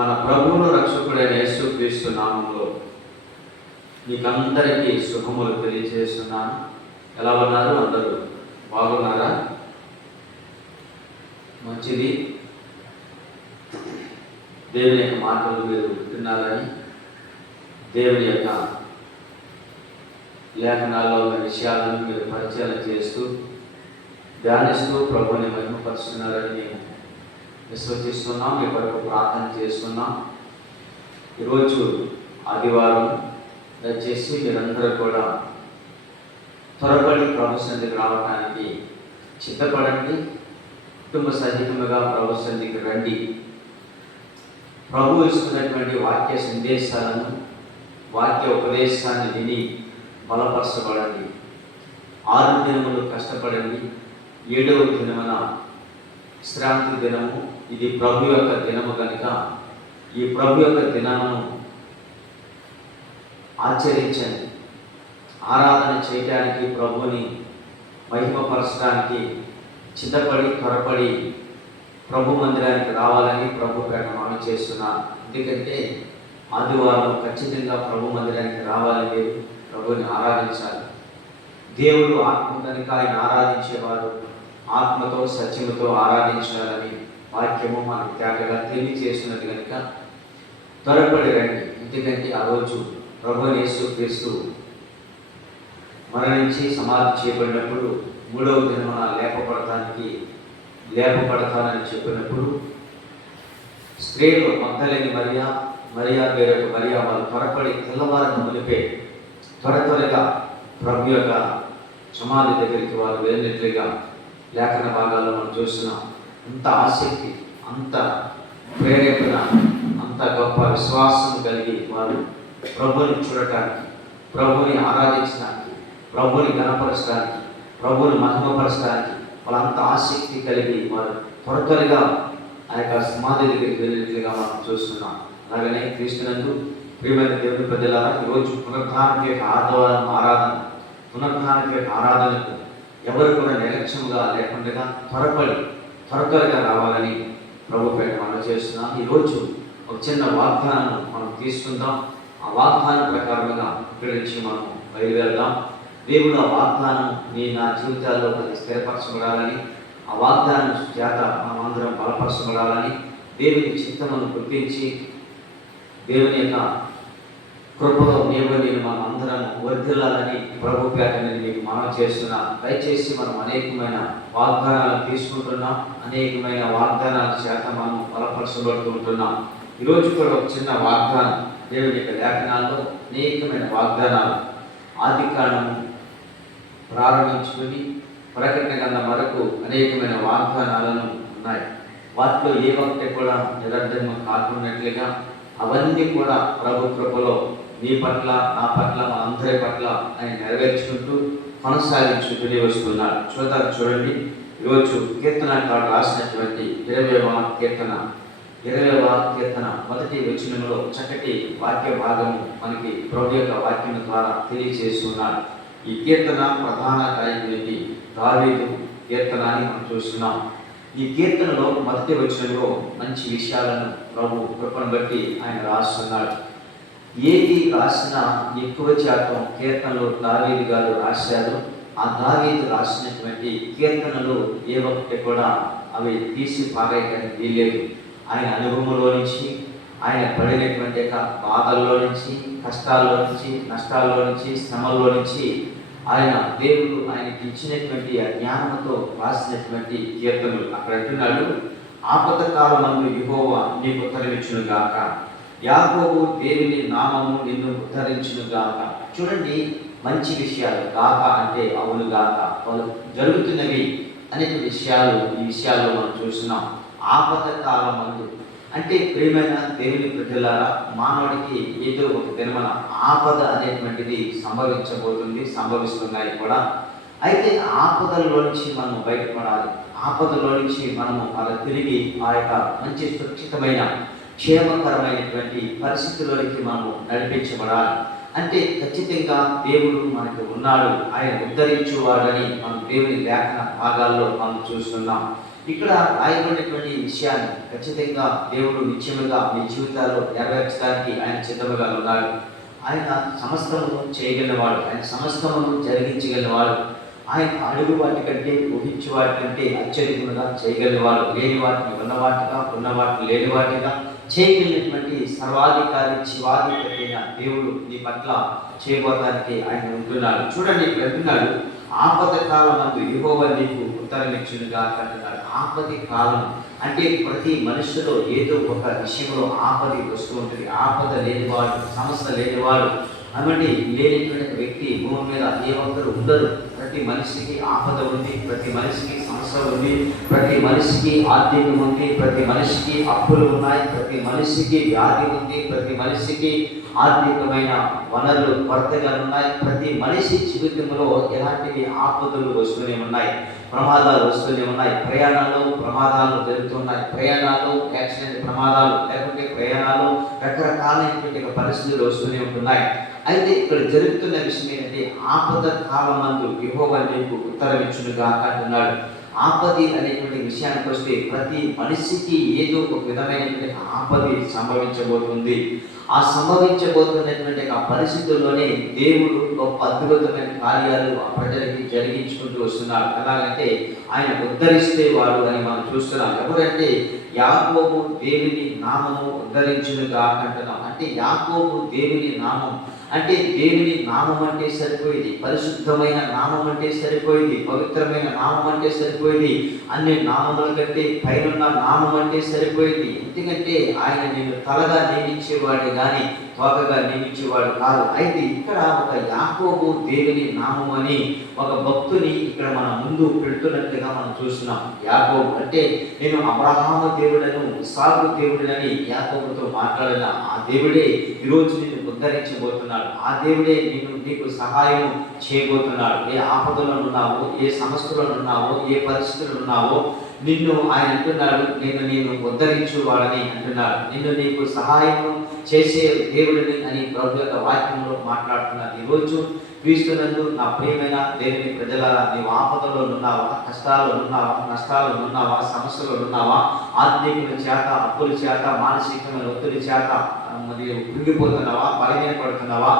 మన ప్రభువును రక్షకుడైన యేసుక్రీస్తు నామములో మీకందరికీ శుభములు తెలియజేస్తున్నాను. ఎలా ఉన్నారు? అందరూ బాగున్నారా? మంచిది. దేవుని యొక్క మాటలు మీరు వింటున్నారని, దేవుని యొక్క లేఖనాల్లో ఉన్న విషయాలను మీరు పరిచయం చేస్తూ ధ్యానిస్తూ ప్రభువుని మహిమపరుస్తున్నారని మేము విశ్వసిస్తున్నాం. మీ కొరకు ప్రార్థన చేస్తున్నాం. ఈరోజు ఆదివారం. దయచేసి మీరందరూ కూడా త్వరపడి ప్రభు సన్నిధికి రావడానికి సిద్ధపడండి. కుటుంబ సహితముగా ప్రభు సన్నిధికి రండి. ప్రభు ఇస్తున్నటువంటి వాక్య సందేశాలను, వాక్య ఉపదేశాన్ని విని బలపరచబడండి. 6 దినములు కష్టపడండి. 7వ దినమున విశ్రాంతి దినము. ఇది ప్రభు యొక్క దినము కనుక ఈ ప్రభు యొక్క దినమును ఆచరించండి. ఆరాధన చేయడానికి, ప్రభుని మహిమపరచడానికి సిద్ధపడి త్వరపడి ప్రభు మందిరానికి రావాలని ప్రభు ప్రకటన చేస్తున్నాను. ఎందుకంటే ఆదివారం ఖచ్చితంగా ప్రభు మందిరానికి రావాలి, లేదు ప్రభుని ఆరాధించాలి. దేవుడు ఆత్మ కనుక ఆయన ఆరాధించేవారు ఆత్మతో సత్యముతో ఆరాధించాలని వాక్యము మనకు తేటగా తెలియజేస్తున్నది కనుక త్వరపడి రండి. ఎందుకంటే ఆ రోజు ప్రభువైన యేసుక్రీస్తు మరణించి సమాధి చేయబడినప్పుడు 3వ దినమున లేపబడతానని చెప్పినప్పుడు స్త్రీలు మగ్దలేని మరియా పేరు మరియా వాళ్ళు త్వరపడి తెల్లవారిన మునిపే త్వరగా ప్రభు యొక్క సమాధి దగ్గరికి వారు వెళ్ళినట్లుగా లేఖన భాగాల్లో మనం చూస్తున్నాం. అంత ఆసక్తి, అంత ప్రేరేపణ, అంత గొప్ప విశ్వాసం కలిగి వారు ప్రభుని చూడటానికి, ప్రభుని ఆరాధించడానికి, ప్రభుని గణపరచడానికి, ప్రభుని మహిమపరచడానికి వాళ్ళంత ఆసక్తి కలిగి వారు త్వరగా ఆ యొక్క సమాధి దగ్గరికి వెళ్ళినట్లుగా మనం చూస్తున్నాం. అలాగనే క్రీస్తునందు ప్రియమైన దేవుని ప్రజలారా, ఈరోజు పునరుద్ధానం యొక్క ఆరాధనకు ఎవరు కూడా నిర్లక్ష్యంగా లేకుండా త్వరగా రావాలని ప్రభు పేట మనం చేస్తున్నాం. ఈరోజు ఒక చిన్న వాగ్దానం మనం తీసుకుందాం. ఆ వాగ్దానం ప్రకారంగా ఇక్కడి నుంచి మనం బయలుదేరదాం. దేవుడు ఆ వాగ్దానం నా జీవితాల్లో స్థిరపరచబడాలని, ఆ వాగ్దానం చేత మనమందరం బలపరచబడాలని, దేవుని చిత్తమును గుర్తించి దేవుని యొక్క కృపలో నేను మనం అందరం వర్ధిల్లాలని ప్రభు పేట మీకు మనం చేస్తున్నాం. దయచేసి మనం అనేకమైన వాగ్దానాలు తీసుకుంటున్నాం. అనేకమైన వాగ్దానాల చేత మనం బలపరచబడుతూ ఉంటున్నాం. ఈరోజు కూడా ఒక చిన్న వాగ్దానం దేవుని యొక్క లేఖనాల్లో అనేకమైన వాగ్దానాలు ఆదికాండము ప్రారంభించుకొని ప్రకటన గ్రంథం వరకు అనేకమైన వాగ్దానాలను ఉన్నాయి. వాటిలో ఏ ఒక్కటి కూడా నిరర్ధకం కాకున్నట్లుగా అవన్నీ కూడా ప్రభు కృపలో నీ పట్ల, నా పట్ల, మనందరి పట్ల ఆయన నెరవేర్చుకుంటూ కొనసాగించుకుని వస్తున్నాడు. చూడండి. ఈరోజు కీర్తనకారుడు రాసినటువంటి 20వ కీర్తన మొదటి వచనంలో చక్కటి వాక్య భాగము మనకి ప్రభు యొక్క వాక్యం ద్వారా తెలియజేస్తున్నాడు. ఈ కీర్తన ప్రధాన గాయకుడి దావీదు కీర్తన అని మనం చూస్తున్నాం. ఈ కీర్తనలో మొదటి వచనంలో మంచి విషయాలను ప్రభు కృపను బట్టి ఆయన రాస్తున్నాడు. ఏది రాసినా ఎక్కువ శాతం కీర్తనలు దావీదు గారు రాశారు. ఆ దావీదు రాసినటువంటి కీర్తనలు ఏ ఒక్కటి కూడా అవి తీసి పారేయడానికి వీల్లేదు. ఆయన అనుభవంలో నుంచి, ఆయన పడినటువంటి బాధల్లో నుంచి, కష్టాల్లో నుంచి, నష్టాల్లో నుంచి, శ్రమల్లో నుంచి ఆయన దేవుడు ఆయనకి ఇచ్చినటువంటి ఆ జ్ఞానంతో రాసినటువంటి కీర్తనలు. అక్కడ అంటున్నాడు, ఆపద కాలమందు యెహోవా నీకు ఉత్తరమిచ్చును గాక, యాకోబు దేవుని నామము నిన్ను ఉద్ధరించును గాక. చూడండి, మంచి విషయాలు. గాక అంటే అవును గాక, జరుగుతున్నవి అనేక విషయాలు. ఈ విషయాల్లో మనం చూస్తున్నాం. ఆపద కాలమందు అంటే ప్రియమైన దేవుని ప్రజలారా, మానవుడికి ఏదో ఒక దినమన ఆపద అనేటువంటిది సంభవిస్తున్నాయి కూడా. అయితే ఆపదలో నుంచి మనం బయటపడాలి. ఆపదలో నుంచి మనము అలా తిరిగి ఆ యొక్క మంచి సురక్షితమైన క్షేమకరమైనటువంటి పరిస్థితుల్లోకి మనము నడిపించబడాలి. అంటే ఖచ్చితంగా దేవుడు మనకు ఉన్నాడు, ఆయన ఉద్ధరించువాడని మనం దేవుని లేఖన భాగాల్లో మనం చూస్తున్నాం. ఇక్కడ రాయబడినటువంటి విషయాన్ని ఖచ్చితంగా దేవుడు నిత్యముగా మీ జీవితాల్లో నెరవేర్చడానికి ఆయన సిద్ధముగా ఉన్నాడు. ఆయన సమస్తమును చేయగలిగినవాడు, ఆయన సమస్తమును జరిగించగలిగినవాడు. ఆయన అడుగు వాటి కంటే ఊహించే వాటి కంటే అత్యధికముగా చేయగలిగేవాడు. లేని వాటిని ఉన్న వాటిగా, ఉన్న వాటిని లేని వాటిగా చేయగలిగినటువంటి సర్వాధికారి శివాధిపతి అయిన దేవుడు నీ పట్ల చేయబోతానికి ఆయన ఉంటున్నాడు. చూడండి, ఇక్కడ అంటున్నాడు, ఆపద కాలమందు యెహోవా నీకు ఉత్తరమిచ్చునుగా అంటున్నాడు. ఆపది కాలం అంటే ప్రతి మనుషులో ఏదో ఒక విషయంలో ఆపద వస్తూ ఉంటుంది. ఆపద లేనివాడు, సమస్య లేనివాడు అనండి లేనిటువంటి వ్యక్తి భూమి మీద ఏ ఒక్కరు ఉండరు. ప్రతి మనిషికి ఆపద ఉంది, ప్రతి మనిషికి సమస్య ఉంది, ప్రతి మనిషికి ఆర్థికం ఉంది, ప్రతి మనిషికి అప్పులు ఉన్నాయి, ప్రతి మనిషికి వ్యాధి ఉంది, ప్రతి మనిషికి ఆర్థికమైన వనరులు కొరతగా ఉన్నాయి. ప్రతి మనిషి జీవితంలో ఎలాంటివి ఆపదలు వస్తూనే ఉన్నాయి, ప్రమాదాలు వస్తూనే ఉన్నాయి. ప్రయాణాలు ప్రమాదాలు జరుగుతున్నాయి, ప్రయాణాలు యాక్సిడెంట్ ప్రమాదాలు, లేకుంటే ప్రయాణాలు రకరకాలైనటువంటి పరిస్థితులు వస్తూనే ఉంటున్నాయి. అయితే ఇక్కడ జరుగుతున్న విషయం ఏంటంటే, ఆపద కాలమందు యెహోవా నీకు ఉత్తరమిచ్చునుగా అంటున్నాడు. ఆపది అనేటువంటి విషయానికి వస్తే ప్రతి మనిషికి ఏదో ఒక విధమైనటువంటి ఆపది సంభవించబోతుంది. ఆ సంభవించబోతున్నటువంటి ఆ పరిస్థితుల్లోనే దేవుడు గొప్ప అద్భుతమైన కార్యాలు ఆ ప్రజలకి జరిగించుకుంటూ వస్తున్నాడు. ఎలాగంటే ఆయన ఉద్ధరిస్తే వాడు అని మనం చూస్తున్నాం. ఎవరంటే యాకోబు దేవుని నామము ఉద్ధరించునుగా అంటున్నాం. అంటే యాకోబు దేవుని నామం అంటే దేవుని నామం అంటే సరిపోయింది, పరిశుద్ధమైన నామం అంటే సరిపోయింది, పవిత్రమైన నామం అంటే సరిపోయింది, అన్ని నామముల కంటే పైనున్న నామం అంటే సరిపోయింది. ఎందుకంటే ఆయన నేను తలగా నియమించేవాడే కానీ తోకగా నియమించేవాడు కాదు. అయితే ఇక్కడ ఒక యాకోబు దేవుని నామం అని ఒక భక్తుని ఇక్కడ మన ముందు పెడుతున్నట్లుగా మనం చూస్తున్నాం. యాకోబు అంటే నేను అబ్రహాము దేవుడను, ఇస్సాకు దేవుడని యాకోబుతో మాట్లాడిన ఆ దేవుడే ఈరోజు నిన్ను ఉద్ధరించబోతున్నాడు. ఆ దేవుడే నీకు సహాయం చేయబోతున్నాడు. ఏ ఆపదలో ఉన్నావో, ఏ సమస్యలో ఉన్నావో, ఏ పరిస్థితులు ఉన్నావో నిన్ను ఆయన అంటున్నాడు, నేను ఉద్ధరించువాడని అంటున్నాడు. నీకు సహాయం చేసే దేవుడిని అని ప్రభు యొక్క వాక్యంలో మాట్లాడుతున్నారు. ఈరోజు క్రీస్తునందు నా ప్రియమైన దేవుని ప్రజలారా, నీవు ఆపదలో ఉన్నావా, కష్టాల్లో ఉన్నావా, నష్టాల్లో ఉన్నావా, సమస్యలో ఉన్నావా, ఆర్థికుల చేత, అప్పుల చేత, మానసికమైన ఒత్తిడి చేత మరియు కృంగిపోతున్నావా, బలహీనపడుతున్నావా,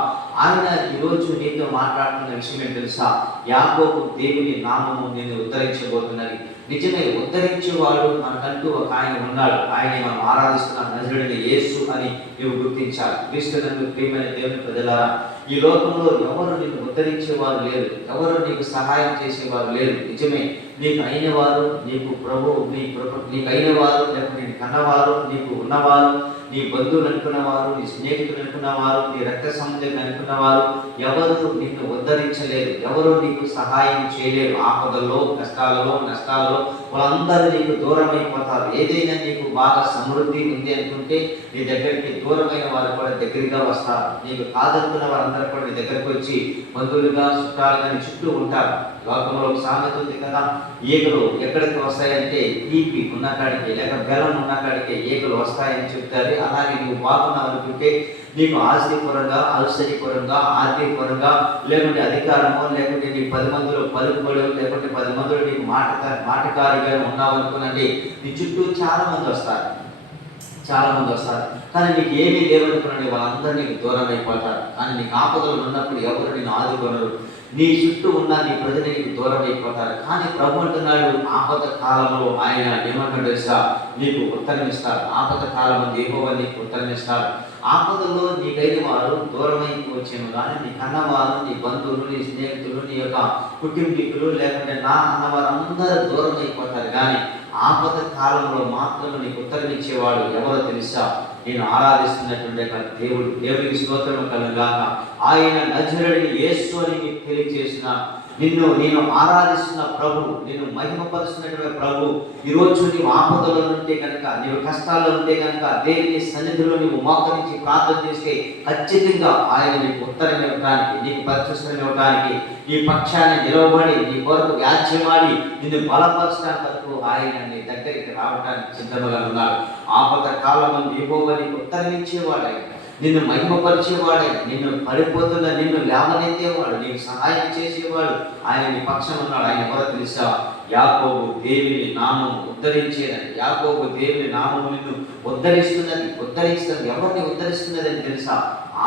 ఆయన ఈరోజు నీతో మాట్లాడుతున్న విషయం ఏంటి తెలుసా? యాకోబు దేవుని నామము నేను ఉద్ధరించబోతున్నది. నిజమే, ఉద్ధరించేవాడు మనకంటూ ఒక ఆయన ఉన్నాడు. ఆయన మనం ఆరాధిస్తున్న నజరుడైన యేసు అని నీవు గుర్తించాలి. క్రీస్తునందు ప్రియమైన దేవుని ప్రజలారా, ఈ లోకంలో ఎవరు నిన్ను ఉద్ధరించేవారు లేరు, ఎవరు నీకు సహాయం చేసేవారు లేరు. నిజమే, నీకు అయిన వారు, నీకు ప్రభు నీకు అయిన వారు, లేకపోతే నేను కన్నవారు, నీకు ఉన్నవారు, నీ బంధువులు అనుకున్నవారు, నీ స్నేహితులు అనుకున్నవారు, నీ రక్త సంబంధం అనుకున్నవారు ఎవరు నిన్ను ఉద్ధరించలేరు, ఎవరు నీకు సహాయం చేయలేరు. ఆపదల్లో, కష్టాలలో, నష్టాలలో వాళ్ళందరూ నీకు దూరం అయిపోతారు. ఏదైనా నీకు బాగా సమృద్ధి ఉంది అనుకుంటే నీ దగ్గరికి దూరమైన వారు కూడా దగ్గరగా వస్తారు. నీకు కాదనుకున్న వారందరూ కూడా నీ దగ్గరకు వచ్చి బంధువులుగా, చుట్టాలుగా నీ చుట్టూ ఉంటారు. లోకంలో ఒక సామెత ఉంది కదా, ఈగలు ఎక్కడికి వస్తాయంటే తీపి ఉన్న కాడికి లేక బెల్లం ఉన్న కాడికి ఈగలు వస్తాయని చెప్తారు. అలాగే నువ్వు బాగున్నావు అనుకుంటే నీకు ఆస్తిపరంగా, ఔషధిపరంగా, ఆర్థికపరంగా, లేకుంటే అధికారమో, లేకుంటే నీ 10 మందిలో పలుకుబడి, లేకుంటే 10 మందిలో నీకు మాటకారిగా ఉన్నావు అనుకునండి, నీ చుట్టూ చాలా మంది వస్తారు. కానీ నీకు ఏమీ లేవనుకునండి, వాళ్ళందరూ నీకు దూరం అయిపోతారు. కానీ నీకు ఆపదలు ఉన్నప్పుడు ఎవరు నేను ఆదుకొనరు. నీ చుట్టూ ఉన్న నీ ప్రజలు నీకు దూరం అయిపోతారు. కానీ ప్రభు అంటున్నాడు, ఆపద కాలంలో ఆయన ఏమంటాడు తెలుసా? నీకు ఉత్తరం ఇస్తాడు. ఆపద కాలంలో యెహోవా నీకు ఉత్తరం ఇస్తాడు. ఆపదలో నీకైన వారు దూరం అయిపోవచ్చేమో కానీ నీ కన్నవారు, నీ బంధువులు, నీ స్నేహితులు, నీ యొక్క కుటుంబీకులు, లేకుంటే నా అన్నవారు అందరూ దూరం అయిపోతారు. కానీ ఆపద కాలంలో మాత్రం నీకు ఉత్తరం ఇచ్చేవాడు ఎవరో తెలుసా? నేను ఆరాధిస్తున్నటువంటి దేవుడికి స్తోత్రం కలుగుగాక. ఆయన నజరుడైన యేసు అని నీకు తెలియజేసిన నేను ఆరాధిస్తున్న ప్రభు, నేను మహిమపరుస్తున్నటువంటి ప్రభు ఈరోజు నీవు ఆపదలో ఉంటే కనుక, నీవు కష్టాల్లో ఉంటే కనుక దేవుని సన్నిధిలో నీవు మోకరించి ప్రార్థన చేస్తే ఖచ్చితంగా ఆయన నీకు ఉత్తరం ఇవ్వడానికి, నీకు ప్రత్యుత్తరం ఇవ్వడానికి, నీ పక్షాన్ని నిలవబడి నీ కొరకు వ్యాజ్యమాడి నిన్ను బలపరచడానికి వరకు ఆయన నీ దగ్గరికి రావడానికి సిద్ధంగా ఉన్నారు. ఆపద కాలంలో యెహోవా నీకు ఉత్తరం ఇచ్చేవాడు, నిన్ను మహిమపరిచేవాడే, నిన్ను పడిపోతున్న నిన్ను లేవనెత్తేవాడు, నీకు సహాయం చేసేవాడు ఆయన నీ పక్షం ఉన్నాడు. ఆయన ఎవరో తెలుసా? యాకోబు దేవుని నామము ఉద్ధరించేదని, యాకోబు దేవుని నామము నిన్ను ఉద్ధరిస్తున్నది. ఎవరిని ఉద్ధరిస్తున్నదని తెలుసా?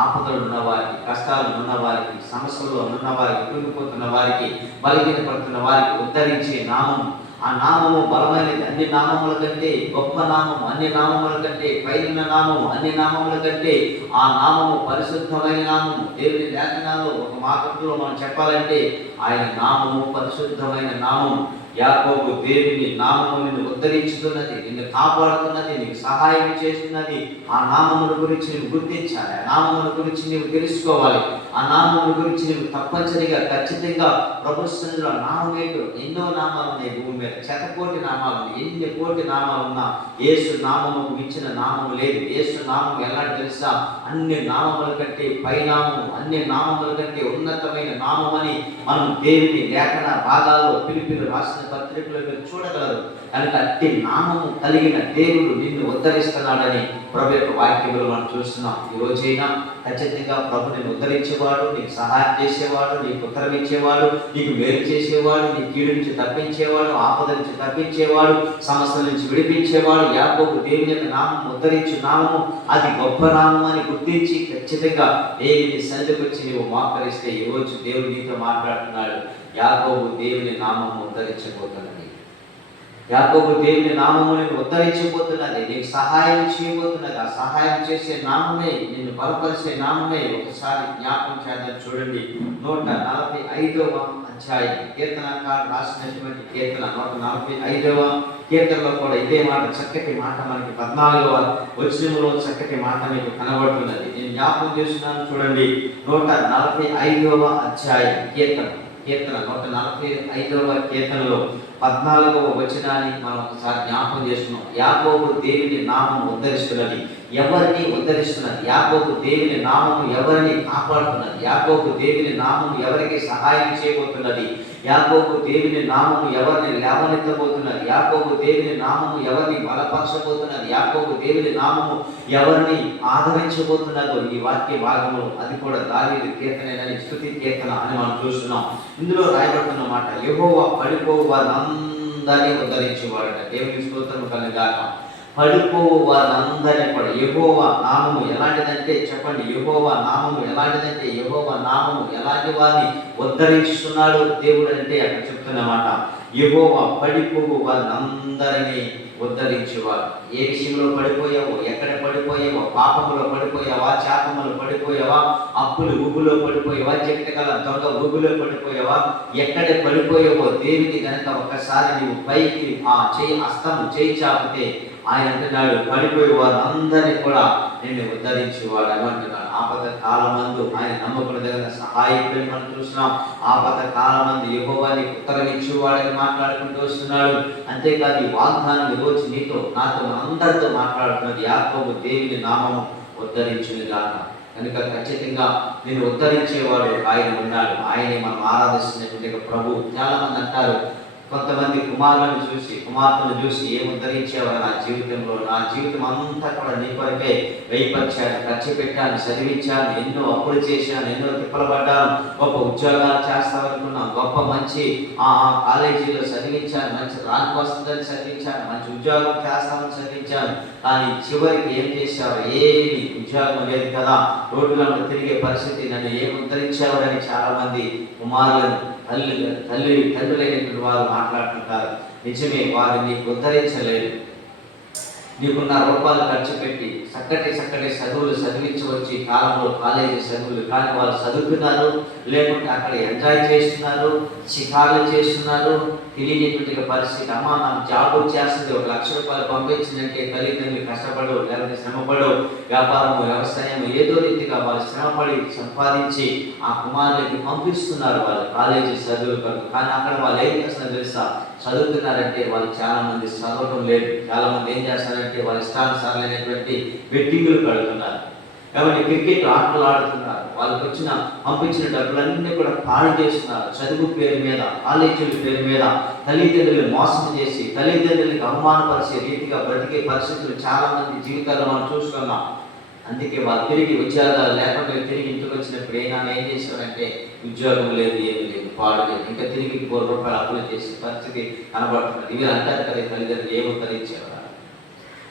ఆపదలు ఉన్నవారికి, కష్టాలు ఉన్నవారికి, సమస్యలు ఉన్నవారికి, కూలిపోతున్న వారికి, బలహీనపడుతున్న వారికి ఉద్ధరించే నామము. ఆ నామము బలమైనది, అన్ని నామముల కంటే గొప్ప నామము, అన్ని నామముల కంటే పైన నామము, అన్ని నామముల కంటే ఆ నామము పరిశుద్ధమైన నామము. దేవుని లేఖనాల్లో ఒక మాటలో మనం చెప్పాలంటే ఆయన నామము పరిశుద్ధమైన నామము. యాకోబు దేవుని నామము నిన్ను ఉద్ధరించుతున్నది, నిన్ను కాపాడుతున్నది, నీకు సహాయం చేస్తున్నది. ఆ నామముల గురించి నువ్వు గుర్తించాలి, ఆ నామముల గురించి నువ్వు తెలుసుకోవాలి. ఆ నామముల గురించి నువ్వు తప్పనిసరిగా ఖచ్చితంగా ప్రభుత్వంలో నామమేటు ఎన్నో నామాలు ఉన్నాయి భూమి మీద, శతకోటి నామాలు ఉన్నాయి. ఎన్ని కోటి నామాలు ఉన్నా యేసు నామముకు మించిన నామము లేదు. యేసు నామం ఎలాంటి తెలుసా? అన్ని నామముల కంటే పైనామము, అన్ని నామముల కంటే ఉన్నతమైన నామమని మనం దేవుని లేఖన భాగాల్లో పిలుపులు రాసిన పత్రికలు మీరు చూడగలరు. కనుక అట్టి నామము కలిగిన దేవుడు నిన్ను ఉద్ధరిస్తున్నాడని ప్రభు యొక్క వాక్యంలో మనం చూస్తున్నాం. ఈ రోజైనా ఖచ్చితంగా ప్రభు నిన్ను ఉద్ధరించేవాడు, నీకు సహాయం చేసేవాడు, నీకు ఉత్తరం ఇచ్చేవాడు, నీకు మేలు చేసేవాడు, నీ కీడు నుంచి తప్పించేవాడు, ఆపద నుంచి తప్పించేవాడు, సమస్యల నుంచి విడిపించేవాడు. యాకోబు దేవుని యొక్క నామం ఉద్ధరించు నామము, అది గొప్ప నామం అని గుర్తించి ఖచ్చితంగా దేవుని సన్నిధికి వచ్చి నువ్వు మోకరిస్తే ఈరోజు దేవుడు నీతో మాట్లాడుతున్నాడు. యాకోబు దేవుని నామము ఉద్ధరించబోతున్నది. యాకోబు దేవుని నామము నిన్ను ఉద్ధరించబోతున్నది, నీకు సహాయం చేయబోతున్నది. ఆ సహాయం చేసే నామమే, నిన్ను బలపరిచే నామమే. ఒకసారి జ్ఞాపకం చేద్దాం. చూడండి, 145వ అధ్యాయం, కీర్తనకారుడు రాసినటువంటి కీర్తన 145వ కీర్తనలో కూడా ఇదే మాట, చక్కటి మాట మనకి 14వ వచనంలో చక్కటి మాట మీకు కనబడుతున్నది. నేను జ్ఞాపకం చేస్తున్నాను. చూడండి, 145వ అధ్యాయం కీర్తన 145వ కీర్తనలో 14వ వచనాన్ని మనం ఒకసారి జ్ఞాపకం చేస్తున్నాం. యాకోబు దేవుని నామం ఉద్ధరిస్తున్నది. ఎవరిని ఉద్ధరిస్తున్నది? యాకోబు దేవుని నామము ఎవరిని కాపాడుతున్నది? యాకోబు దేవుని నామము ఎవరికి సహాయం చేయబోతున్నది? యాకోబు దేవుని నామము ఎవరిని లేవనెత్తబోతున్నది? యాకోబు దేవుని నామము ఎవరిని బలపరచబోతున్నది? యాకోబు దేవుని నామము ఎవరిని ఆదరించబోతున్నదో ఈ వాక్య భాగంలో, అది కూడా దావీదు కీర్తన, స్తుతి కీర్తన అని మనం చూస్తున్నాం. ఇందులో రాయబడుతున్న మాట, యెహోవా పడిపోవు వారందరినీ ఉద్ధరించేవాడట. దేవుని స్తోత్రం కలుగాక. పడిపోవు వారందరినీ కూడా యెహోవా నామము ఎలాంటిదంటే చెప్పండి, యెహోవా నామము ఎలాంటిదంటే, యెహోవా నామము ఎలాంటి వారిని ఉద్ధరిస్తున్నాడు దేవుడు అంటే అక్కడ చెప్తున్నమాట. యెహోవా పడిపోవు వారందరినీ ఉద్ధరించేవారు. ఏ విషయంలో పడిపోయావో, ఎక్కడ పడిపోయావో, పాపములో పడిపోయావా, శాపములో పడిపోయావా, అప్పులు ఊబులో పడిపోయావా, చెట్టగల దొంగ ఊబులో పడిపోయావా, ఎక్కడ పడిపోయావో దేవుని కనుక ఒకసారి నువ్వు పైకి ఆ చేయి చాపితే ఆయన అంటున్నాడు, పడిపోయే వారు అందరినీ కూడా నేను ఉద్ధరించేవాడు అని అంటున్నాడు. ఆపద కాలమందు ఆయన నమ్మకం సహాయకుడిని మనం చూస్తున్నాం. ఆపద కాలమందు యెహోవాని ఉత్తరం ఇచ్చేవాడని మాట్లాడుకుంటూ వస్తున్నాడు. అంతేకాదు ఈ వాగ్దానం ఈరోజు నీతో, నాతో, అందరితో మాట్లాడుతున్నది. యాకోబు దేవుని నామము ఉద్ధరించును గాక. కనుక ఖచ్చితంగా నేను ఉద్ధరించేవాడు ఆయన ఉన్నాడు. ఆయనే మనం ఆరాధిస్తున్నటువంటి ప్రభు. చాలా మంది అంటారు, కొంతమంది కుమారులను చూసి, కుమార్తెను చూసి, ఏం ఉద్ధరించేవారు నా జీవితంలో? నా జీవితం అంతా కూడా నీ కొరకే వెయిపరిచాను, ఖర్చు పెట్టాను, చదివించాను, ఎన్నో అప్పులు చేశాను, ఎన్నో తిప్పలు పడ్డాను, గొప్ప ఉద్యోగాలు చేస్తామనుకున్నాను, గొప్ప మంచి కాలేజీలో చదివించాను, మంచి ర్యాంక్ వస్తుందని చదివించాను, మంచి ఉద్యోగం చేస్తామని చదివించాను. కానీ చివరికి ఏం చేశారు? ఏమి ఉద్యోగం లేదు కదా, రోడ్డులో తిరిగే పరిస్థితి, నన్ను ఏం ఉద్ధరించేవారని చాలా మంది కుమారులను తండ్రులైనటువంటి వారు మాట్లాడుతుంటారు. నిజమే, వారు నీకు ఉద్ధరించలేదు. నీకున్న రూపాయలు ఖర్చు పెట్టి చక్కటి చదువులు చదివించవచ్చు కాలంలో, కాలేజీ చదువులు. కానీ వాళ్ళు చదువుతున్నారు, లేకుంటే అక్కడ ఎంజాయ్ చేస్తున్నారు, శిఖాలు చేస్తున్నారు. తెలియనటువంటి పరిస్థితి. అమ్మ నాకు జాబ్ వచ్చేస్తుంది, 1 లక్ష రూపాయలు పంపించిందంటే తల్లిదండ్రులు కష్టపడవు, లేకపోతే శ్రమపడవు, వ్యాపారము, వ్యవసాయం ఏదో రీతిగా వాళ్ళు శ్రమపడి సంపాదించి ఆ కుమారులకి పంపిస్తున్నారు వాళ్ళు కాలేజీ చదువులు కొరకు. కానీ అక్కడ వాళ్ళు ఏం చేస్తున్నారు తెలుసా? చదువుతున్నారంటే వాళ్ళు చాలా మంది చదవటం లేదు. చాలా మంది ఏం చేస్తారంటే వాళ్ళ ఇష్టానుసారమైనటువంటి బెట్టింగులు కడుతున్నారు, కాబట్టి క్రికెట్ ఆటలు ఆడుతున్నారు. వాళ్ళకి పంపించిన డబ్బులన్నీ కూడా పాడు చేస్తున్నారు. చదువు పేరు మీద, కాలేజీల పేరు మీద తల్లిదండ్రులు మోసం చేసి, తల్లిదండ్రులకు అవమానపరిచే రీతిగా బ్రతికే పరిస్థితులు చాలా మంది జీవితాల్లో మనం చూస్తున్నాం. అందుకే వాళ్ళు తిరిగి ఉద్యోగాలు లేకుండా తిరిగి ఇంటికి వచ్చినప్పుడు ఏం చేశారంటే ఉద్యోగం లేదు, ఏమీ లేదు, పాడు లేదు, ఇంకా తిరిగి ₹1,000 అప్పులు చేసే పరిస్థితి కనబడుతున్నది. వీళ్ళు అంటారు కదా తల్లిదండ్రులు, ఏమి ఉద్ధరించేవారు?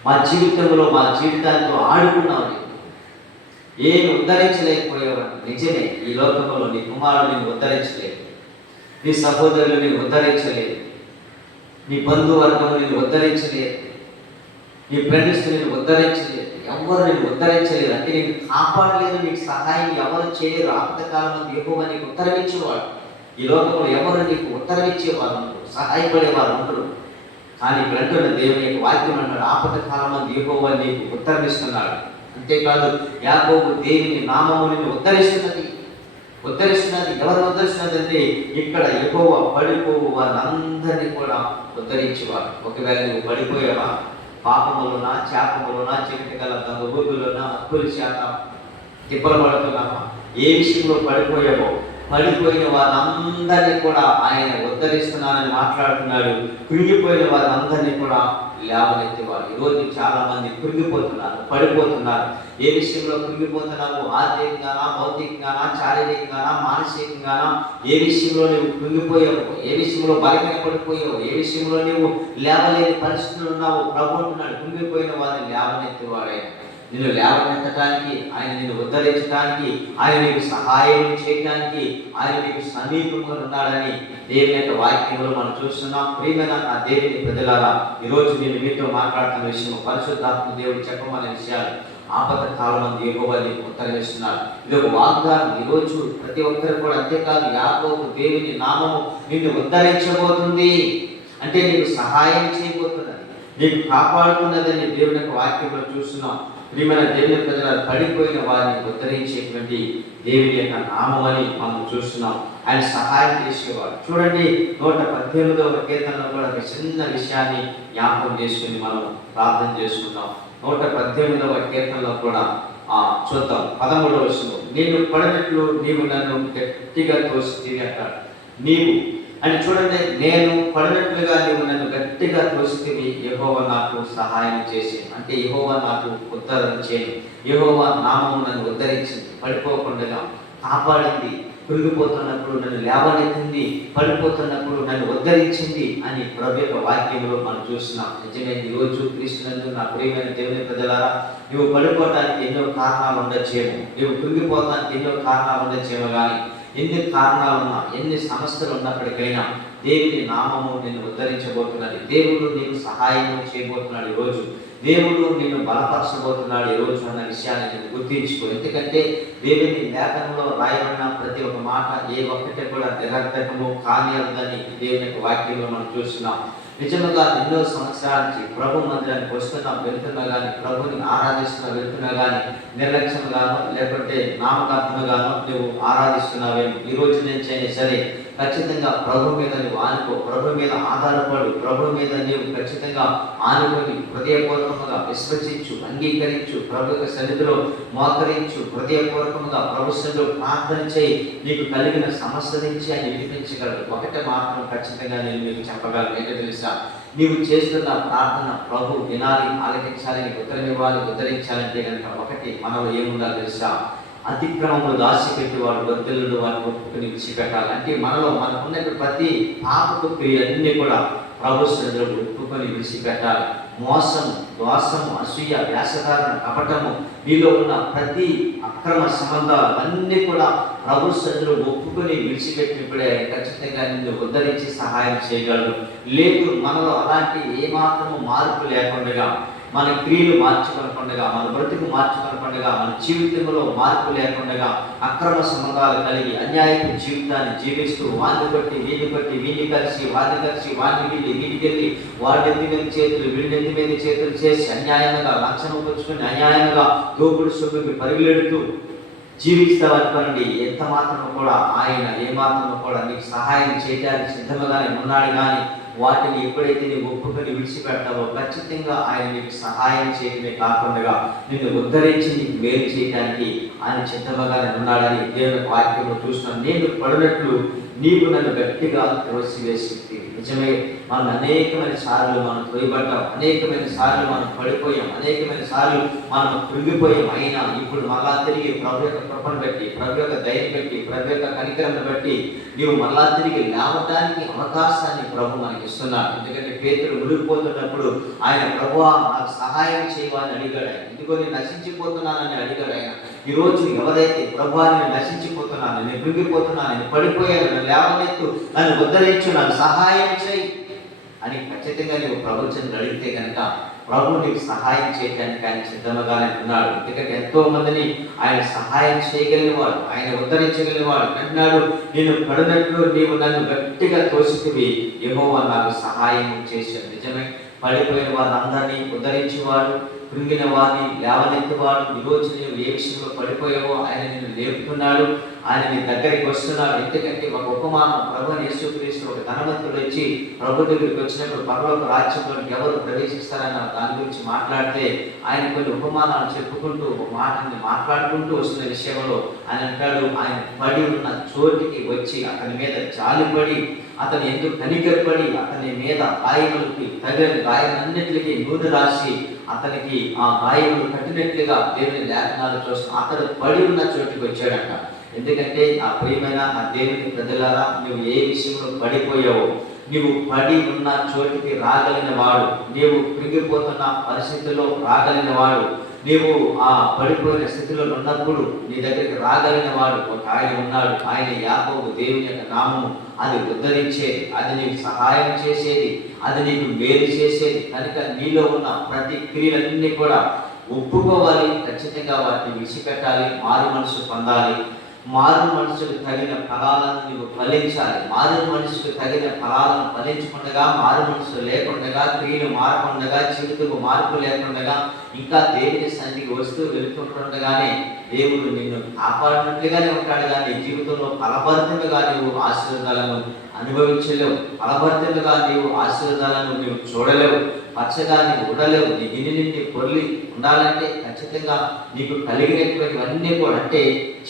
మా జీవితంలో మా జీవితాలతో ఆడుకున్నావు, ఏమి ఉద్ధరించలేకపోయేవాడు. నిజమే, ఈ లోకంలో నీ కుమారుడు నేను ఉద్ధరించలేదు, నీ సహోదరులు నేను ఉద్ధరించలేదు, నీ బంధువర్గం నేను ఉద్ధరించలేదు, నీ ఫ్రెండ్స్ నేను ఉద్ధరించలేదు, ఎవరు నేను ఉద్ధరించలేదు. అంటే నేను కాపాడలేదు, నీకు సహాయం ఎవరు చేయలేరు. ఆపదకాలం యెహోవా నీకు ఉత్తరం ఇచ్చేవాడు. ఈ లోకంలో ఎవరు నీకు ఉత్తరం ఇచ్చేవారు ఉండరు, సహాయపడేవారు ఉండరు. కానీ ఇక్కడ అంటున్న దేవుని యొక్క వాక్యం అన్నాడు, ఆపద కాలం యెహోవా నీకు ఉత్తరం ఇస్తున్నాడు. అంతేకాదు యాకోబు దేవుని నామము నిన్ను ఉద్ధరిస్తున్నది. ఎవరు ఉద్ధరిస్తున్నది అంటే ఇక్కడ యెహోవా పడిపోవు వారందరినీ కూడా ఉద్ధరించేవారు. ఒకవేళ నువ్వు పడిపోయావా, పాపములోనా, శాపములోనా, చీకటి గల ఊబిలోనా, అప్పుల శాత తిప్పలు పడుతున్నావా, ఏ విషయంలో పడిపోయావో, పడిపోయిన వారందరినీ కూడా ఆయన ఉద్ధరిస్తున్నానని మాట్లాడుతున్నాడు. కృంగిపోయిన వారందరినీ కూడా లేవనెత్తేవాడు. ఈరోజు చాలా మంది కృంగిపోతున్నారు, పడిపోతున్నారు. ఏ విషయంలో కృంగిపోతున్నావు? ఆర్థికంగానా, భౌతికంగానా, శారీరకంగానా, మానసికంగానా? ఏ విషయంలో నువ్వు కృంగిపోయావు? ఏ విషయంలో బలహీన పడిపోయావు? ఏ విషయంలో నువ్వు లేవలేని పరిస్థితులు ఉన్నావు? ప్రభు అంటున్నాడు, కృంగిపోయిన వారిని లేవనెత్తేవాడే. నిన్ను లేవనెత్తడానికి, ఆయన నిన్ను ఉద్ధరించడానికి, ఆయన నీకు సహాయం చేయడానికి, ఆయన నీకు సమీపంగా ఉన్నాడని దేవుని యొక్క వాక్యంలో మనం చూస్తున్నాం. ప్రియమైన నా దేవుని ప్రజలారా, ఈరోజు నేను మీతో మాట్లాడుతున్న విషయం పరిశుద్ధాత్మ దేవుడు చెప్పమనే విషయాలు. ఆపద కాలం యెహోవా నీకు ఉత్తరమిస్తున్నాడు. ఇది ఒక వాగ్దానం. ఈరోజు ప్రతి ఒక్కరు కూడా, అంతేకాదు యాకోబు దేవుని నామము నిన్ను ఉద్ధరించబోతుంది అంటే నీకు సహాయం చేయబోతున్నది, నీకు కాపాడుతున్నదని దేవుని యొక్క వాక్యంలో చూస్తున్నాం. ప్రియమైన దేవుని ప్రజల పడిపోయిన వారిని ఉద్ధరించేటువంటి దేవుని యొక్క నామం అని మనం చూస్తున్నాం. ఆయన సహాయం చేసేవాడు. చూడండి, 118వ కీర్తనలో కూడా ఒక చిన్న విషయాన్ని జ్ఞాపకం చేసుకుని మనం ప్రార్థన చేసుకుందాం. 118వ కీర్తనలో కూడా చూద్దాం. 13వ వచనం, నేను పడినట్లు నీవు నన్ను గట్టిగా తోసి అంటాడు. నీవు అని చూడండి, నేను పడినట్లుగా నీవు నన్ను గట్టిగా తోసితివి, యెహోవా నాకు సహాయం చేసి, అంటే యెహోవా నాకు ఉద్ధరణ చేయను, యెహోవా నామము నన్ను ఉద్ధరించింది, పడిపోకుండా కాపాడింది, కృంగిపోతున్నప్పుడు నన్ను లేవనెత్తింది, పడిపోతున్నప్పుడు నన్ను ఉద్ధరించింది అని ప్రభు యొక్క వాక్యంలో మనం చూస్తున్నాం. నిజమే, ఈరోజు క్రీస్తునందు నా ప్రియమైన దేవుని ప్రజలారా, నువ్వు పడిపోవడానికి ఎన్నో కారణాలు ఉండొచ్చేమో, నువ్వు కృంగిపోవడానికి ఎన్నో కారణాలు ఉండొచ్చేమో, కానీ ఎన్ని కారణాలున్నా, ఎన్ని సమస్యలు ఉన్నప్పటికైనా దేవుని నామము నిన్ను ఉద్ధరించబోతున్నది. దేవుడు నీకు సహాయం చేయబోతున్నాడు. ఈరోజు దేవుడు నిన్ను బలపరచబోతున్నాడు ఈరోజు అన్న విషయాన్ని నేను గుర్తించుకో. ఎందుకంటే దేవుని లేఖనంలో రాయబడిన ప్రతి ఒక్క మాట ఏ ఒక్కటి కూడా నిరర్థకము కానియదని దేవుని యొక్క వాక్యంలో మనం చూస్తున్నాం. నిజంగా ఎన్నో సంవత్సరాల నుంచి ప్రభు మందిరానికి వెళ్తున్నా కానీ, ప్రభుని వెళ్తున్నా కానీ, నిర్లక్ష్యంగానో లేకుంటే నామకాత్మగానో నువ్వు ఆరాధిస్తున్నావేమో. ఈ రోజు నుంచి అయినా సరే ఖచ్చితంగా ప్రభు మీద నువ్వు ఆనుకో, ప్రభు మీద ఆధారపడు, ప్రభు మీద నీవు ఖచ్చితంగా ఆనుకొని హృదయపూర్వకంగా విశ్వసించు, అంగీకరించు, ప్రభు యొక్క సన్నిధిలో మోకరించు, హృదయపూర్వకంగా ప్రభు సన్నిధిలో ప్రార్థన చేయి. నీకు కలిగిన సమస్య నుంచి ఆయన విడిపించగలడు. ఒకటే మాత్రం ఖచ్చితంగా నేను మీకు చెప్పగలను, ఏంటో తెలుసా? నీవు చేస్తున్న ప్రార్థన ప్రభు వినాలి, ఆలకించాలి, నీకు ఉత్తరం ఇవ్వాలి, ఉద్ధరించాలంటే కనుక ఒకటి మనలో ఏముండాలి తెలుసా? అతిక్రమములు దాచిపెట్టి వాడు వర్ధిల్లుడు వాడిని ఒప్పుకొని విడిచిపెట్టాలి. అంటే మనలో మనకున్న ప్రతి పాపపు క్రియలన్నీ కూడా ప్రభు సన్నిధిలో ఒప్పుకొని విడిచిపెట్టాలి. మోసము, దోషము, అసూయ, వ్యాసధారణ, కపటము, నీలో ఉన్న ప్రతి అక్రమ సంబంధాలు అన్నీ కూడా ప్రభు సన్నిధిలో ఒప్పుకొని విడిచిపెట్టినప్పుడే ఖచ్చితంగా నిన్ను ఉద్ధరించి సహాయం చేయగలడు. లేదు మనలో అలాంటి ఏమాత్రము మార్పు లేకుండా, మన క్రియలు మార్చుకొనకుండా, మన బ్రతుకు మార్చుకొనకుండా, మన జీవితంలో మార్పు లేకుండా అక్రమ సంబంధాలు కలిగి అన్యాయపు జీవితాన్ని జీవిస్తూ వాడిని కొట్టి వీడిని కలిసి వాడిని వీడికి వెళ్ళి వాడి ఎత్తి మీద చేతులు వీడి ఎత్తి మీద చేతులు చేసి అన్యాయంగా లంచం పుచ్చుకొని అన్యాయంగా దోపుడు సొమ్ముకి పరుగులెడుతూ జీవిస్తావనుకోండి, ఎంత మాత్రము కూడా ఆయన ఏమాత్రము కూడా నీకు సహాయం చేయడానికి సిద్ధంగానే ఉన్నాడు. కానీ వాటిని ఎప్పుడైతే నీవు ఒప్పుకొని విడిచిపెడతావో ఖచ్చితంగా ఆయన నీకు సహాయం చేయడమే కాకుండా నిన్ను ఉద్ధరించి నీకు మేలు చేయడానికి ఆయన చిత్తముగానే ఉన్నాడని దేవుని వాక్యంలో చూస్తున్నాను. నేను పడినట్లు నీవు నన్ను గట్టిగా త్రోసివేసింది. నిజమే, మనం అనేకమైన సార్లు మనం తొయ్యబడ్డాం, అనేకమైన సార్లు మనం పడిపోయాం, అనేకమైన సార్లు మనం కృంగిపోయాం. అయినా ఇప్పుడు మళ్ళా తిరిగి ప్రభు యొక్క కృపను బట్టి, ప్రభు యొక్క దయని బట్టి, ప్రభు యొక్క కనికరను బట్టి నీవు మళ్ళా తిరిగి లేవడానికి అవకాశాన్ని ప్రభు మనకి ఇస్తున్నాడు. ఎందుకంటే పేతురు మునిగిపోతున్నప్పుడు ఆయన ప్రభువా నాకు సహాయం చేయవని అడిగాడు. ఆయన ఎందుకో నేను నశించిపోతున్నానని అడిగాడు. ఆయన ఈరోజు ఎవరైతే ప్రభువా నేను నశించిపోతున్నాను, నేను కృంగిపోతున్నాను, నేను పడిపోయాను, నన్ను లేవనెత్తు, నన్ను ఉద్ధరించు, నాకు సహాయం చేయి అని ఖచ్చితంగా నీవు ప్రభుత్వం అడిగితే కనుక ప్రభు నీకు సహాయం చేయడానికి ఆయన సిద్ధముగానే ఉన్నాడు. ఎందుకంటే ఎంతో మందిని ఆయన సహాయం చేయగలిగినవాడు, ఆయన ఉద్ధరించగలిగినవాడు. అంటున్నాడు, నేను పడినట్లు నీవు నన్ను గట్టిగా తోసితివి, యెహోవా నాకు సహాయం చేశాడు. నిజమే, పడిపోయిన వారందరినీ ఉద్ధరించేవాడు, కృంగిన వారిని లేవనెత్తేవాడు. ఈరోజు నీవు ఏ విషయంలో పడిపోయావో ఆయన నిన్ను లేపుతున్నాడు, ఆయన నీ దగ్గరికి వస్తున్నాడు. ఎందుకంటే ఒక ఉపమానం, ప్రభు యేసుక్రీస్తు ఒక ధనవంతుడు వచ్చి ప్రభు దగ్గరికి వచ్చినప్పుడు పరలోక రాజ్యంలోకి ఎవరు ప్రవేశిస్తారన్న దాని గురించి మాట్లాడితే ఆయన కొన్ని ఉపమానాలు చెప్పుకుంటూ ఒక మాటని మాట్లాడుకుంటూ వస్తున్న విషయంలో ఆయన అంటాడు, ఆయన పడి ఉన్న చోటికి వచ్చి అతని మీద జాలిపడి, అతని ఎందుకు కనికరపడి, అతని మీద గాయములకి తగిన గాయమన్నిటికీ నూనె రాసి అతనికి ఆ గాయములు కట్టినట్లుగా దేవుని లేఖనాలు చూస్తాం. అతడు పడి ఉన్న చోటికి వచ్చాడంట. ఎందుకంటే ఆ ప్రియమైన ఆ దేవుని ప్రజలారా, నువ్వు ఏ విషయంలో పడిపోయావో, నీవు పడి ఉన్న చోటికి రాగలిగిన వాడు, నీవు కృంగిపోతున్న పరిస్థితుల్లో రాగలిగిన వాడు, నీవు ఆ పడిపోయిన స్థితిలో ఉన్నప్పుడు నీ దగ్గరికి రాగలిగిన వాడు ఒక ఆయన ఉన్నాడు. ఆయన యాకోబు, దేవుని యొక్క నామము. అది ఉద్ధరించేది, అది నీకు సహాయం చేసేది, అది నీకు మేలు చేసేది. కనుక నీలో ఉన్న ప్రతి క్రియలన్నీ కూడా ఒప్పుకోవాలి, ఖచ్చితంగా వాటిని విడిచిపెట్టాలి, మారు మనసు పొందాలి. మారు మనసుకు తగిన ఫలాలను నీవు ఫలించాలి. మారు మనసుకు తగిన ఫలాలను ఫలించకుండా, మారు మనసు లేకుండా, క్రియలు మారకుండా, జీవితము మార్పు లేకుండా, ఇంకా దేవుని సన్నిధికి వస్తూ వెళుతుండగానే దేవుడు నిన్ను కాపాడినట్లుగానే ఉంటాడు. కానీ జీవితంలో ఫలభరితముగా నీవు ఆశీర్వాదాలను అనుభవించలేవు, ఫలభరితముగా నీవు ఆశీర్వాదాలను నీవు చూడలేవు, పచ్చగా నీవు ఉండలేవు. నీ గిన్నె నుండి పొర్లి ఉండాలంటే ఖచ్చితంగా నీకు కలిగినటువంటివన్నీ కూడా, అంటే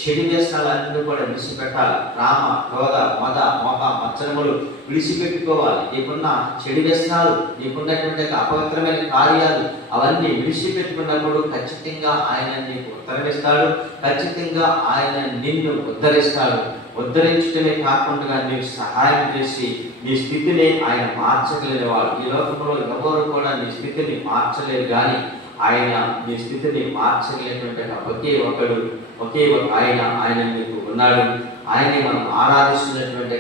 చెడు వ్యసనాలన్నీ కూడా విడిచిపెట్టాలి. రామ, క్రోధ, మద, మోహ, మత్సరములు విడిచిపెట్టుకోవాలి. నీకున్న చెడు వ్యసనాలు, నీకున్నటువంటి అపవిత్రమైన కార్యాలు అవన్నీ విడిచిపెట్టుకున్నప్పుడు ఖచ్చితంగా ఆయన నీకు ఉత్తరమిస్తాడు, ఖచ్చితంగా ఆయన నిన్ను ఉద్ధరిస్తాడు. ఉద్ధరించడమే కాకుండా నీకు సహాయం చేసి నీ స్థితిని ఆయన మార్చగలిగినవాడు. ఈ లోకంలో ఎవరు కూడా నీ స్థితిని మార్చలేరు, కానీ ఆయన నీ స్థితిని మార్చగలిగినటువంటి ఒకే ఒక ఆయన నీకు ఉన్నాడు. ఆయనే మనం ఆరాధిస్తున్నటువంటి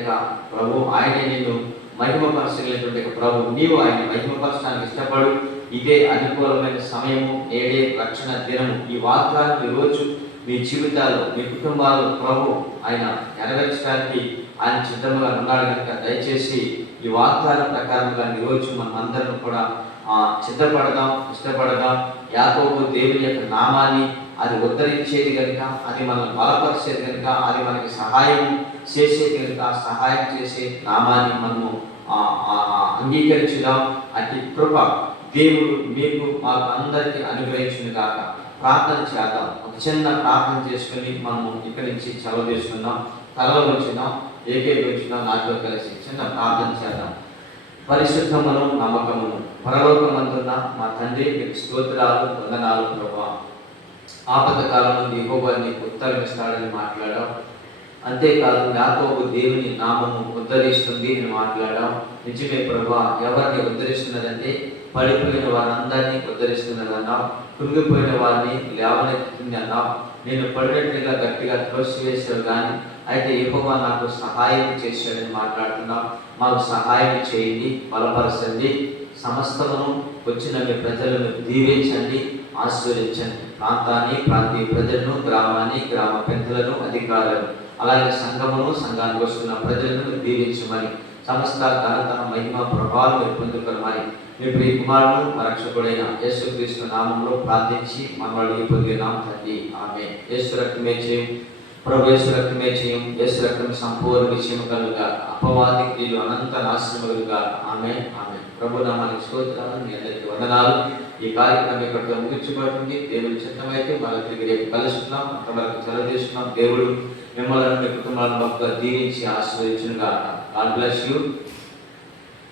ప్రభు, ఆయనే నిన్ను మహిమపరచగలిగినటువంటి ప్రభు. నీవు ఆయన మహిమపరచడానికి ఇష్టపడు. ఇదే అనుకూలమైన సమయము, నేడే రక్షణ దినము. ఈ వాగ్దానం ఈరోజు మీ జీవితాల్లో, మీ కుటుంబాల్లో ప్రభు ఆయన నెరవేర్చడానికి ఆయన సిద్ధంగా ఉన్నాడు. కనుక దయచేసి ఈ వాగ్దానం ప్రకారంగా ఈరోజు మనం అందరం కూడా సిద్ధపడదాం, ఇష్టపడదాం. యాకోబు దేవుని యొక్క నామాన్ని అది ఉద్ధరించేది కనుక, అది మనం బలపరిచేది కనుక, అది మనకి సహాయం చేసేది కనుక, సహాయం చేసే నామాన్ని మనము అంగీకరించుదాం. అతి కృప దేవుడు మీకు మాకు అందరికీ అనుగ్రహించును గాక. ప్రార్థన చేద్దాం. ఒక చిన్న ప్రార్థన చేసుకుని మనము ఇక్కడి నుంచి సెలవు తీసుకుందాం. తలలో వచ్చినాం, ఏకీభవించుదాం. నాతో కలిసి చిన్న ప్రార్థన చేద్దాం. పరిశుద్ధమును నమ్మకమును పరలోకమందున్న మా తండ్రి, మీకు స్తోత్రాలు, వందనాలు ప్రభువా. ఆపద కాలం నుండి యెహోవా నీకు ఉత్తరం ఇస్తాడని మాట్లాడాం. అంతేకాదు యాకోబు దేవుని నామము ఉద్ధరిస్తుంది అని మాట్లాడాం. నిజమే ప్రభువా, ఎవరిని ఉద్ధరిస్తున్నదంటే పడిపోయిన వారందరినీ ఉద్ధరిస్తున్నదన్నావు, కృంగిపోయిన వారిని లేవనెత్తుతుంది అన్నావు. నేను పడినట్లుగా గట్టిగా త్రోసివేశావు, కానీ అయితే యెహోవా నాకు సహాయం చేశాడని మాట్లాడుతున్నావు. మాకు సహాయం చేయండి, బలపరచండి. సమస్తమును వచ్చిన మీ ప్రజలను దీవించండి, ఆశీర్వదించండి. ప్రాంతాన్ని, ప్రాంతీయ ప్రజలను, గ్రామాన్ని, గ్రామ పెద్దలను, అధికారులను, అలాగే సంఘమును, సంఘానికి వస్తున్న ప్రజలను దీవించమని, సమస్త ఘనత, మహిమ, ప్రభావం మీరు పొందుకోమని మీ ప్రియ కుమారుడు రక్షకుడైన యేసుక్రీస్తు నామంలో ప్రార్థించి మనల్ని పొందినాం తండ్రి. ఆమేన్. యేసు రక్తమే చేయం, ప్రభు యేసు రక్తమే చేయం, యేసు రక్తం సంపూర్ణ విషయం కలుగా, అపవాది క్రియలు అనంత నాశనములుగా. ఆమేన్, ఆమేన్. ప్రభు నామానికి స్తోత్రాలు, మీ అందరికీ వందనాలు. ఈ కార్యక్రమం ఇక్కడితో ముగించబడుతుంది. దేవుని చిత్తమైతే మళ్ళీ తిరిగి రేపు కలుస్తున్నాం. అంతవరకు సెలవు తీసుకున్నాం. దేవుడు మిమ్మల్ని మీ కుటుంబాలను బాగా దీవించి ఆశీర్వదించును గాక. God bless you.